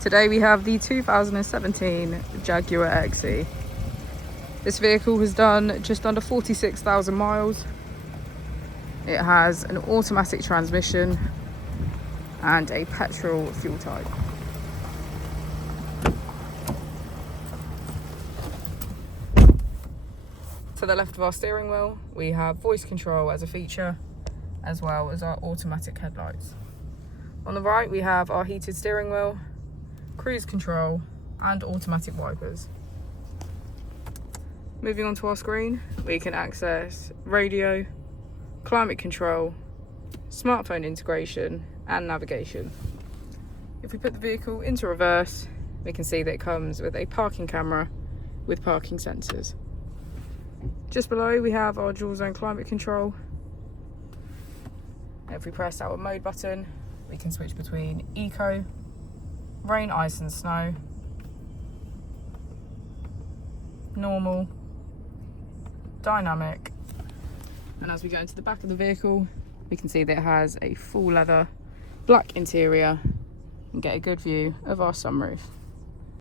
Today we have the 2017 Jaguar XE. This vehicle has done just under 46,000 miles. It has an automatic transmission and a petrol fuel type. To the left of our steering wheel, we have voice control as a feature, as well as our automatic headlights. On the right, we have our heated steering wheel, cruise control, and automatic wipers. Moving on to our screen, we can access radio, climate control, smartphone integration, and navigation. If we put the vehicle into reverse, we can see that it comes with a parking camera with parking sensors. Just below, we have our dual zone climate control. If we press our mode button, we can switch between eco, rain, ice and snow, normal, dynamic, and as we go into the back of the vehicle, we can see that it has a full leather black interior and get a good view of our sunroof.